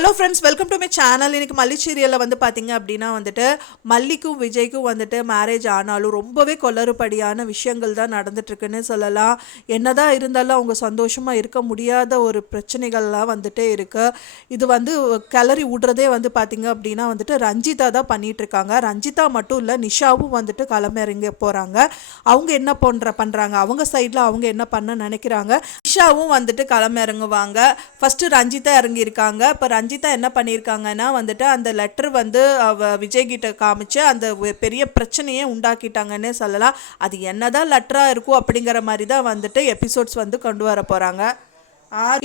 Hello friends, welcome to my channel. இன்னைக்கு மல்லி சீரியலில் வந்து பார்த்தீங்க அப்படின்னா வந்துட்டு மல்லிக்கும் விஜய்க்கும் வந்துட்டு மேரேஜ் ஆனாலும் ரொம்பவே கொளறுபடியான விஷயங்கள் தான் நடந்துட்டுருக்குன்னு சொல்லலாம். என்னதான் இருந்தாலும் அவங்க சந்தோஷமாக இருக்க முடியாத ஒரு பிரச்சனைகள்லாம் வந்துட்டே இருக்குது. இது வந்து கிளறி விடுறதே வந்து பார்த்தீங்க அப்படின்னா வந்துட்டு ரஞ்சிதா தான் பண்ணிகிட்ருக்காங்க. ரஞ்சிதா மட்டும் இல்லை, நிஷாவும் வந்துட்டு களமிறங்க போகிறாங்க. அவங்க என்ன பண்ணுறாங்க, அவங்க சைடில் அவங்க என்ன பண்ண நினைக்கிறாங்க. நிஷாவும் வந்துட்டு களமிறங்குவாங்க. ஃபஸ்ட்டு ரஞ்சிதா இறங்கியிருக்காங்க. இப்போ ரஞ்சிதா என்ன பண்ணியிருக்காங்கன்னா வந்துட்டு அந்த லெட்டர் வந்து விஜய் கிட்ட காமிச்சு அந்த பெரிய பிரச்சனையே உண்டாக்கிட்டாங்கன்னே சொல்லலாம். அது என்னதான் லெட்டராக இருக்கும் அப்படிங்கிற மாதிரி தான் வந்துட்டு எபிசோட்ஸ் வந்து கொண்டு வர போகிறாங்க.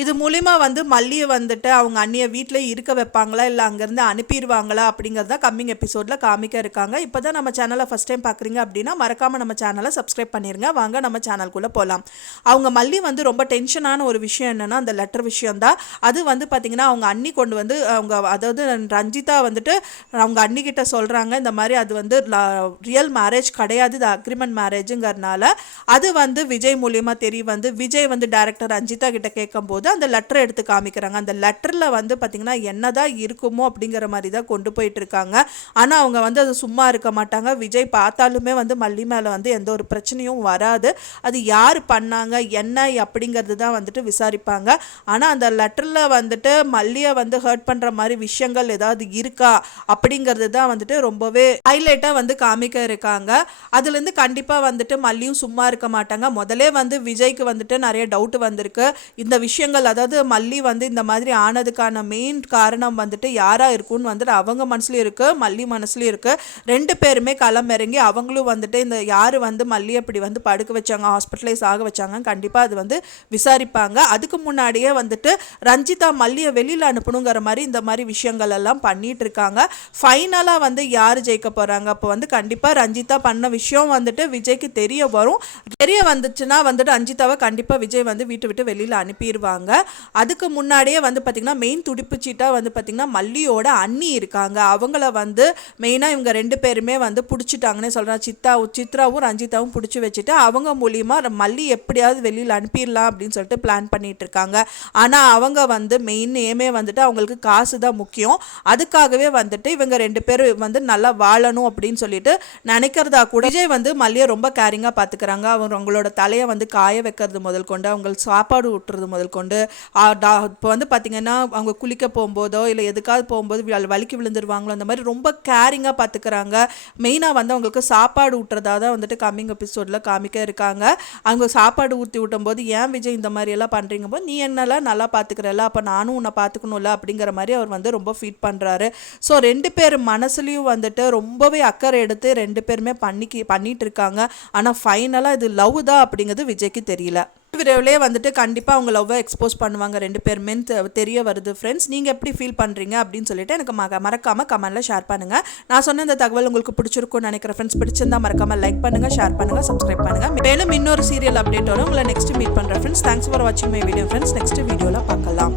இது மூலிமா வந்து மல்லியை வந்துட்டு அவங்க அண்ணியை வீட்டிலே இருக்க வைப்பாங்களா இல்லை அங்கேருந்து அனுப்பிடுவாங்களா அப்படிங்கிறத கம்மிங் எபிசோடில் காமிக்க இருக்காங்க. இப்போ தான் நம்ம சேனலை ஃபஸ்ட் டைம் பார்க்குறீங்க அப்படின்னா மறக்காமல் நம்ம சேனலை சப்ஸ்கிரைப் பண்ணிடுங்க. வாங்க நம்ம சேனலுக்குள்ளே போகலாம். அவங்க மல்லி வந்து ரொம்ப டென்ஷனான ஒரு விஷயம் என்னென்னா அந்த லெட்டர் விஷயம்தான். அது வந்து பார்த்திங்கன்னா அவங்க அண்ணி கொண்டு வந்து அவங்க அதாவது ரஞ்சிதா வந்துட்டு அவங்க அண்ணிக்கிட்ட சொல்கிறாங்க, இந்த மாதிரி அது வந்து ரியல் மேரேஜ் கிடையாது, இது அக்ரிமெண்ட் மேரேஜுங்கிறதுனால அது வந்து விஜய் மூலியமாக தெரிய வந்து விஜய் வந்து டைரக்டர் ரஞ்சிதா கிட்ட கேட்கும்போது அந்த லெட்டரை எடுத்து காமிக்கிறாங்க. அந்த லெட்டரில் வந்து பார்த்திங்கன்னா என்னதான் இருக்குமோ அப்படிங்கிற மாதிரி தான் கொண்டு போயிட்டு இருக்காங்க. ஆனால் அவங்க வந்து அது சும்மா இருக்க மாட்டாங்க. விஜய் பார்த்தாலுமே வந்து மல்லி மேலே வந்து எந்த ஒரு பிரச்சனையும் வராது. அது யார் பண்ணாங்க என்ன அப்படிங்கிறது தான் வந்துட்டு விசாரிப்பாங்க. ஆனால் அந்த லெட்டரில் வந்துட்டு மல்லியை வந்து ஹர்ட் பண்ணுற மாதிரி விஷயங்கள் ஏதாவது இருக்கா அப்படிங்கிறது தான் வந்துட்டு ரொம்பவே ஹைலைட்டாக வந்து காமிக்க இருக்காங்க. அதுலேருந்து கண்டிப்பாக வந்துட்டு மல்லியும் சும்மா இருக்க மாட்டாங்க. முதலே வந்து விஜய்க்கு வந்துட்டு நிறைய டவுட் வந்திருக்கு. இந்த விஷயங்கள் அதாவது மல்லி வந்து இந்த மாதிரி ஆனதுக்கான மெயின் காரணம் வந்துட்டு யாராக இருக்குன்னு வந்துட்டு அவங்க மனசுலையும் இருக்குது, மல்லி மனசுலையும் இருக்குது. ரெண்டு பேருமே களமிறங்கி அவங்களும் வந்துட்டு இந்த யார் வந்து மல்லி அப்படி வந்து படுக்க வச்சாங்க, ஹாஸ்பிட்டலைஸ் ஆக வச்சாங்க, கண்டிப்பாக அது வந்து விசாரிப்பாங்க. அதுக்கு முன்னாடியே வந்துட்டு ரஞ்சிதா மல்லியை வெளியில் அனுப்பணுங்கிற மாதிரி இந்த மாதிரி விஷயங்கள் எல்லாம் பண்ணிட்டு இருக்காங்க. ஃபைனலாக வந்து யார் ஜெயிக்க போகிறாங்க, அப்போ வந்து கண்டிப்பாக ரஞ்சிதா பண்ண விஷயம் வந்துட்டு விஜய்க்கு தெரிய வரும். தெரிய வந்துச்சுன்னா வந்துட்டு ரஞ்சிதாவை கண்டிப்பாக விஜய் வந்து வீட்டை விட்டு வெளியில் அனுப்பிடுவாங்க. அதுக்கு முன்னாடியே வந்து பார்த்திங்கன்னா மெயின் துடிப்பு சீட்டாக வந்து பார்த்திங்கன்னா மல்லியோட அண்ணி இருக்காங்க. அவங்கள வந்து மெயினாக இவங்க ரெண்டு பேருமே வந்து பிடிச்சிட்டாங்கன்னே சொல்கிறாங்க. சித்ராவும் ரஞ்சிதாவும் பிடிச்சி வச்சுட்டு அவங்க மூலியமாக மல்லி எப்படியாவது வெளியில் அனுப்பிடலாம் அப்படின்னு சொல்லிட்டு பிளான் பண்ணிட்டு இருக்காங்க. ஆனால் அவங்க வந்து மெயின் ஏமே வந்துட்டு அவங்களுக்கு காசு தான் முக்கியம். அதுக்காகவே வந்துட்டு இவங்க ரெண்டு பேரும் வந்து நல்லா வாழணும் அப்படின்னு சொல்லிட்டு நினைக்கிறதா கூட விஜய் வந்து மல்லியை ரொம்ப கேரிங்காக பார்த்துக்கிறாங்க. அவங்களோட தலையை வந்து காய வைக்கிறது முதல் கொண்டு அவங்களுக்கு சாப்பாடு ஊட்டுறது முதல் கொண்டு இப்போ வந்து பார்த்திங்கன்னா அவங்க குளிக்க போகும்போதோ இல்லை எதுக்காவது போகும்போது வலிக்கு விழுந்துருவாங்களோ அந்த மாதிரி ரொம்ப கேரிங்காக பார்த்துக்கிறாங்க. மெயினாக வந்து அவங்களுக்கு சாப்பாடு ஊட்டுறதா தான் வந்துட்டு கம்மிங் எபிசோடில் காமிக்க இருக்காங்க. அவங்க சாப்பாடு ஊற்றி ஊட்டும் போது ஏன் விஜய் இந்த மாதிரி எல்லாம் பண்ணுறீங்க போது நீ என்னெல்லாம் நல்லா பார்த்துக்கிறல்ல, அப்போ நானும் உன்னை பார்த்துக்கணும்ல அப்படிங்கிற மாதிரி அவர் வந்து ரொம்ப ஃபீட் பண்ணுறாரு. ஸோ ரெண்டு பேர் மனசுலையும் வந்துட்டு ரொம்பவே அக்கறை எடுத்து ரெண்டு பேருமே பண்ணிட்டு இருக்காங்க. ஆனால் ஃபைனலாக இது லவ் தான் அப்படிங்கிறது விஜய்க்கு தெரியல. விரைவிலே வந்துட்டு கண்டிப்பாக அவங்க லவ்வை எக்ஸ்போஸ் பண்ணுவாங்க ரெண்டு பேருமே தெரிய வருது. ஃப்ரெண்ட்ஸ், நீங்கள் எப்படி ஃபீல் பண்ணுறீங்க அப்படின்னு சொல்லிட்டு எனக்கு மறக்காமல் கமெண்ட்டில் ஷேர் பண்ணுங்கள். நான் சொன்ன இந்த தகவல் உங்களுக்கு பிடிச்சிருக்கும்னு நினைக்கிறேன். ஃப்ரெண்ட்ஸ், பிடிச்சிருந்தா மறக்காமல் லைக் பண்ணுங்கள், ஷேர் பண்ணுங்கள், சப்ஸ்கிரைப் பண்ணுங்கள். மேலும் இன்னொரு சீரியல் அப்டேட்டோட உங்களை நெக்ஸ்ட் மீட் பண்ணுறேன். ஃப்ரெண்ட்ஸ், தேங்க்ஸ் ஃபார் வாட்சிங் மை வீடியோ. ஃப்ரெண்ட்ஸ், நெக்ஸ்ட் வீடியோவில் பார்க்கலாம்.